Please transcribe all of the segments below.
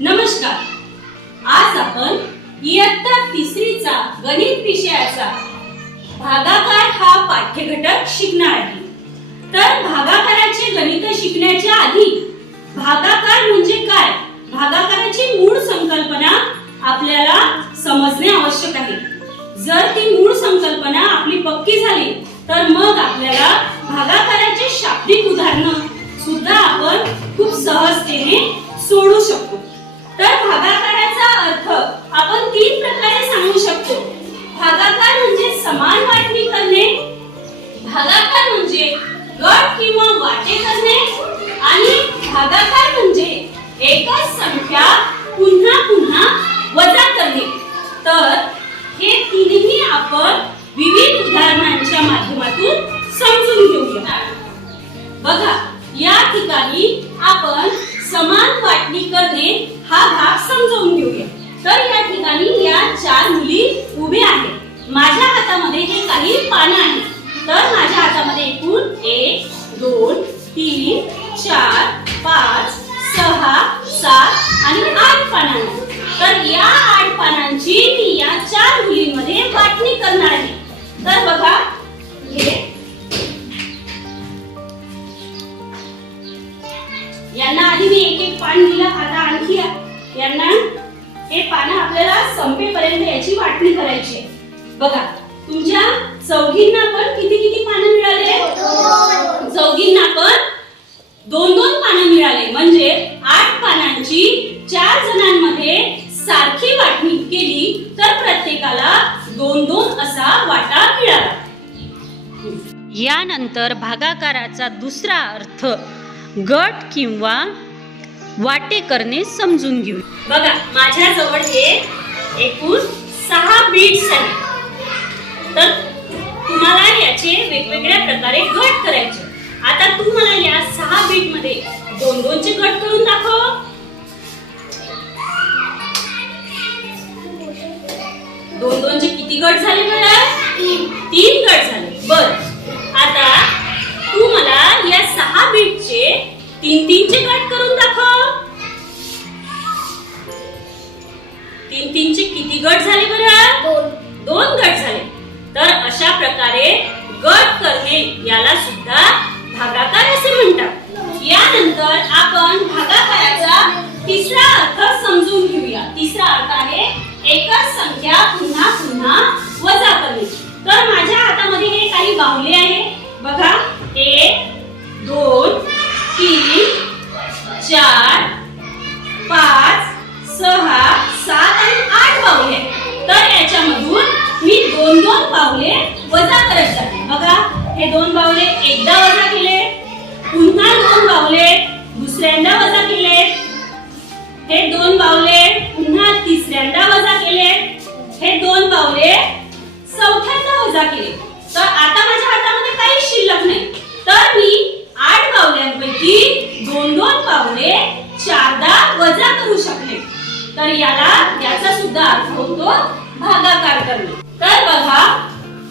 नमस्कार. आज आपण इयत्ता तिसरीचा गणित विषयाचा भागाकार हा पाठ्यघटक शिकणार आहे. तर भागाकाराचे गणित शिकण्याच्या आधी भागाकार म्हणजे काय? भागाकाराची मूळ संकल्पना आपल्याला समजणे आवश्यक आहे. जर ती मूळ संकल्पना आपली पक्की झाली तर मग आपल्याला भागाकाराचे शाब्दिक उदाहरण सुद्धा आपण खूप सहजतेने सोडू शकतो. तर भागाकाराचा अर्थ आपण तीन प्रकारे सांगू शकतो. भागाकार म्हणजे समान वाटणी करणे भागाकार म्हणजे गट किंवा वाटे करणे आणि भागाकार म्हणजे एकच संख्या पुन्हा पुन्हा वजा करणे. तर हे तिन्ही आपण विविध उदाहरणांच्या माध्यमातून समजून घेऊया. बघा या ठिकाणी आपण समान वाटणी करणे हा भाग समजावून घेऊया. तर या ठिकाणी या चार मुली उभ्या आहेत. माझ्या हातामध्ये हे काही पानं आहेत तर माझ्या हातामध्ये एकूण एक दोन तीन चार पाच सहा सात आणि आठ पानांना तर या आठ पानांची मी या चार मुलींमध्ये वाटणी करणार आहे. तर बघा हे यांना आधी मी एक एक पान दिलं आता आणखी यांना हे पानं आपल्याला संपेपर्यंत याची वाटणी करायची बघा तुमच्या चौघींना पण किती किती पानं मिळाले? चौघींना पण दोन दोन पानं मिळाले. म्हणजे आठ पानांची चार जणांमध्ये सारखी वाटणी केली तर प्रत्येकाला दोन दोन असा वाटा मिळाला. यानंतर भागाकाराचा दुसरा अर्थ गट किंवा वाटे करणे समजून घेऊ. बघा माझ्या जवळ हे एकूण सहा बीट्स आहेत. तर तुम्हाला याचे वेगवेगळ्या प्रकारे गट करायचे. आता तू मला या सहा बीटमध्ये दोन दोनचे गट करून दाखव. दोन दोनचे किती गट झाले बरं तीन. गट झाले. बर. आता तू मला या सहा बीटचे तीन तीनचे गट करून दाखव. तीनचे किती गट झाले बरं दोन गट झाले. तर अशा प्रकारे गट करणे याला सुद्धा भागाकार असे म्हणतात. यानंतर आपण भागाकाराचा तिसरा अर्थ समजून घेऊया. तिसरा अर्थ आहे एकच संख्या पुन्हा पुन्हा वजा करणे. तर माझ्या हातामध्ये हे काही बाहुले आहे. बघा. एक दोन तीन चार दोन बावले एकदा वजा केले पुन्हा दोन बावले दुसऱ्यांदा वजा केले. हे दोन बावले पुन्हा तिसऱ्यांदा वजा केले. हे दोन बावले चौथ्यांदा वजा केले. तर आता माझ्या हातामध्ये काही शिल्लक नाही. तर मी आठ बावल्यांपैकी दोन दोन पावले चारदा वजा करू शकले. तर याला याचा सुद्धा अर्थ होतो भागाकार करणे. तर बघा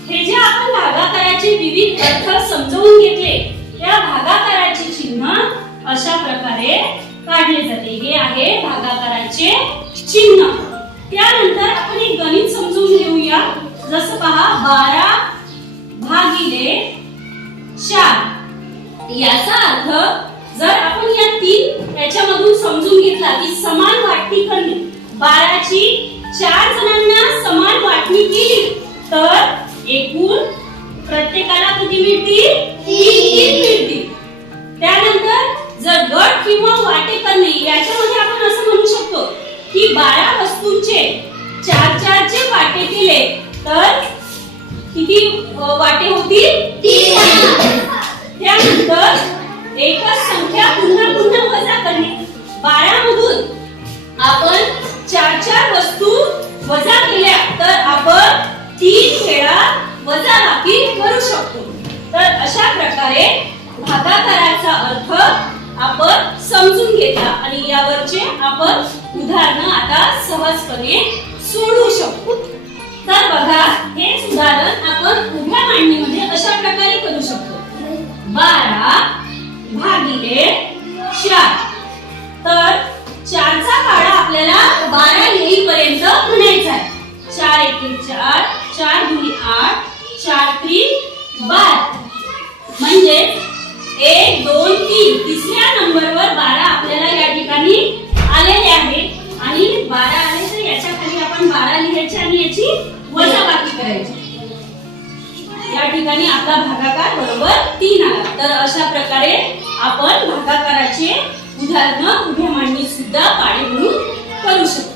हे जे आपण भागाकाराचे विविध अर्थ समजवून घेतले त्या भागाकाराचे चिन्ह अशा प्रकारे काढले जाते. हे आहे भागाकाराचे चिन्ह. त्यानंतर आपण एक गणित समजून घेऊया. जसं पहा बारा भागिले चार. याचा अर्थ जर आपण या तीन याच्यामधून समजून घेतला की समान वाटणी करणे बाराची चार जणांना समान वाटणी केली तर एकूण प्रत्येकाला किती मिळतील? तीन मिळतील. त्यानंतर जर गट किंवा वाटे करणे याच्यामध्ये आपण असं म्हणू शकतो की बारा वस्तूंचे चार चारचे वाटे केले तर किती वाटे होतील? तीन त्यानंतर एकच संख्या पुन्हा पुन्हा वजा करणे. बारा मधून आपण चार चार वस्तू वजा केल्या तर आपण तीन वेळा वजाबाकी करू शकतो. तर अशा प्रकारे भागाकाराचा अर्थ आपण समजून घेतला आणि यावरचे आपण उदाहरण आता सहजपणे सोडू शकतो. तर बघा हे उदाहरण आपण उभ्या मांडणीमध्ये अशा प्रकारे करू शकतो. बारा भागिले चार. तर चारचा काढा आपल्याला बारा येईपर्यंत म्हणायचा आहे. चार एके चार. चार दुनी आठ चार तीन बारा. म्हणजे एक दोन तीन. तिसऱ्या नंबरवर बारा आपल्याला या ठिकाणी आलेले आहे. आणि बारा आले तर याच्या खाली आपण बारा लिहायचे आणि याची वजाबाकी करायची. या ठिकाणी आपला भागाकार बरोबर तीन आला. तर अशा प्रकारे आपण भागाकाराचे उदाहरण उभ्या मांडणी सुद्धा पाणी म्हणून करू शकतो.